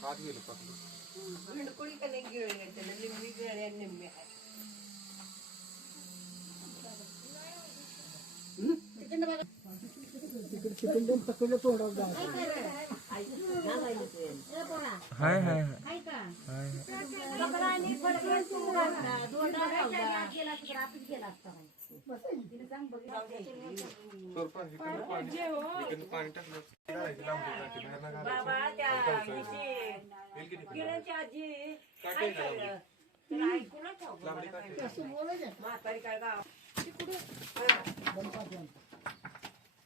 हात गेलो पकडून हाय हाय हाय घालायची येईल की नाही? काटे आहे का लांबडी? लांबडी काटे आहे.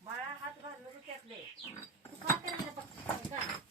बाळा हात घालून त्यातले खेळातच जाईल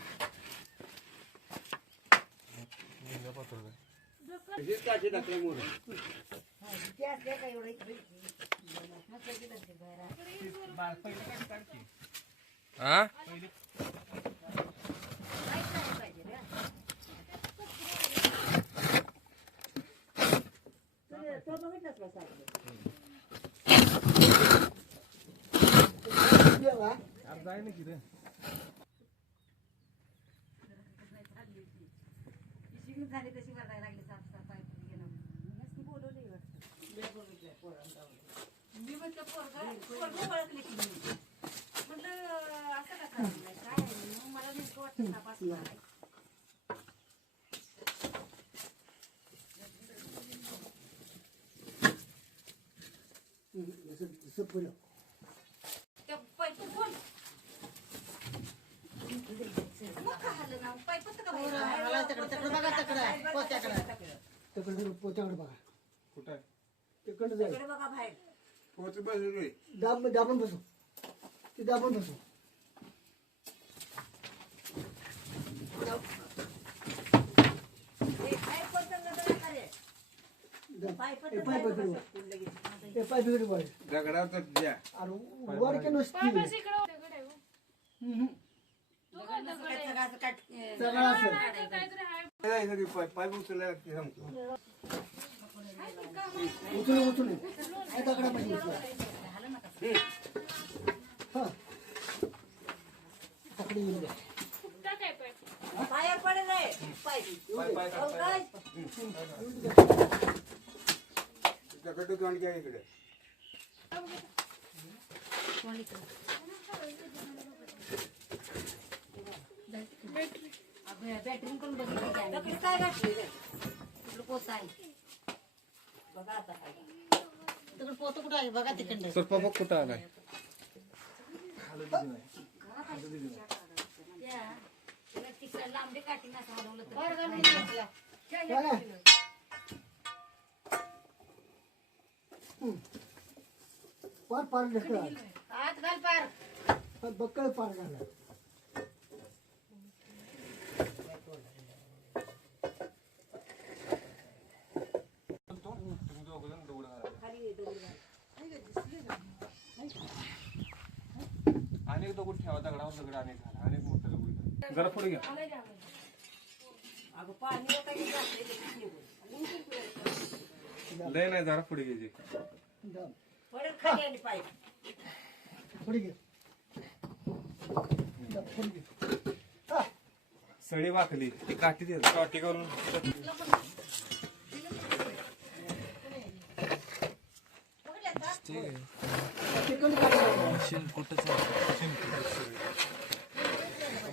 पहिली काठी काढ की. हा झाली तशी करायला लागली मी म्हटलं पोरगा पोरगा ओळखले की मी म्हटलं असं का करायला काय मग मला नेमकं वाटतं तपास करायला त्या बोल मग झालं ना पाईपच का बाहेर? कुठं? तिकडे बघा बाहेर पोहोच बसलो रे. दाबून बसू ते दाबून बसू हे पाईप कोणतं नजर आहे का रे? पाईपच हे तर पाईप बाहेर बघ. बसवतील लगेच. ते पाय बिघडी पडे दगडावर तर द्या. अरे वर के नुसती काय सगळं असेल. पाय- की सांगतो. उचलून उचलून. दगडा पाहिजे उचलून. हा. येऊन द्या. पडेल रे. पाय- हो काय? दगड घ्या इकडे. बॅटरी पण बघितली नक्कीच काय घातली रे कुठलं पोत आहे? काय तिकडे पोत कुठं आहे बघा तिकडे सोपा बघ कुठं आलाय त्या तिला तिकडे लांबडी काठी नसं हलवलं तर बरं का नाही घेतला? चला. हम्म. पार पार ढकला आत घाल पार बक्कळ पार घाला तुम्ही दोघं जण दगड घाला. खाली दगड घाल. आणि एक दगड ठेवा दगडावर दगड आणि मोठं दगड. जरा पुढे घ्या. लय नाही जरा पुढे घ्यायचे. सळी वाकली. ती काठी दे काठी करून. मशीन कुठं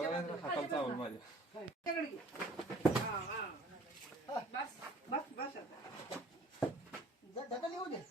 बघा ना, हाताला चावल माझ्या. ढकल येऊ दे.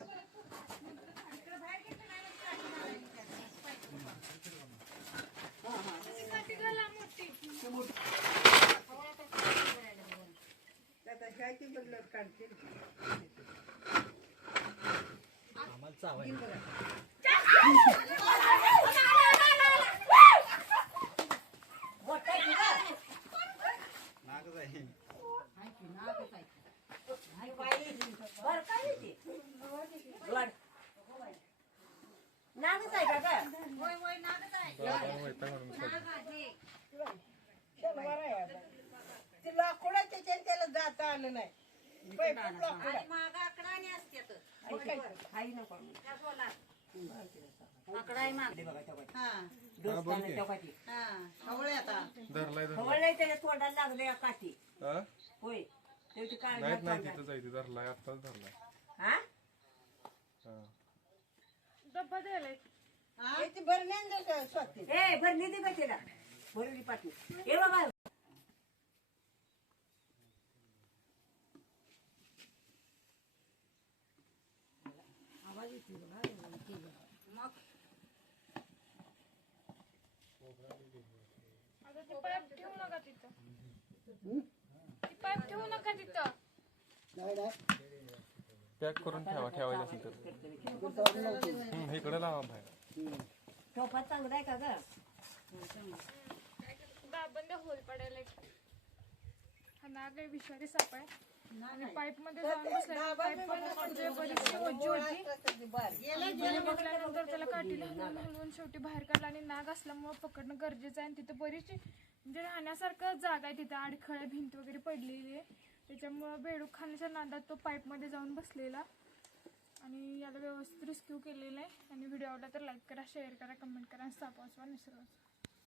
नागच आहे का गं? ते लाकूडाच्या ह्याच्यात त्याला आलं नाही. आणि मागं. आई नको. त्या सोलात. हा. हा. आता. धरलाय धरलाय. खवळ नाही त्याच्या तोंडाला लागले या काठी. हा? होय. काळजी नाहीत नाही तोंडाला. तिथं जायचं धरलाय आत्ताच धरलाय. हा? हा. याची भरण्यान स्वाती ए भरली ती का तिला. भरली पाठी ए बाबा. आता ती पाईप ठेवू नका तिथं. ती पाईप ठेवू नका तिथं. पॅक करून ठेवा ठेवायचं असेल तर. हम्म, इकडे लावा बाहेर. टोपात चांगला आहे का ग? दाबंद होल पडायला एक. हा नाग आहे विषारी साप आहे. पाईपमध्ये जाऊन बसला पाईप म्हणजे बरीचशी वज्जी होती. आणि बसल्यानंतर त्याला हलवून हलवून शेवटी बाहेर काढला आणि नाग असल्यामुळे पकडणं गरजेचं आहे आणि तिथं बरीचशी म्हणजे राहण्यासारखं जागा आहे तिथं आडखळ्या भिंत वगैरे पडलेली आहे. त्याच्यामुळं बेडूक खाण्याच्या नादात तो पाईपमध्ये जाऊन बसलेला आणि याला व्यवस्थित रेस्क्यू केलेलं आहे. आणि व्हिडिओ आवडला तर लाईक करा शेअर करा कमेंट करा आणि साप वाचवा निसर्ग वाचवा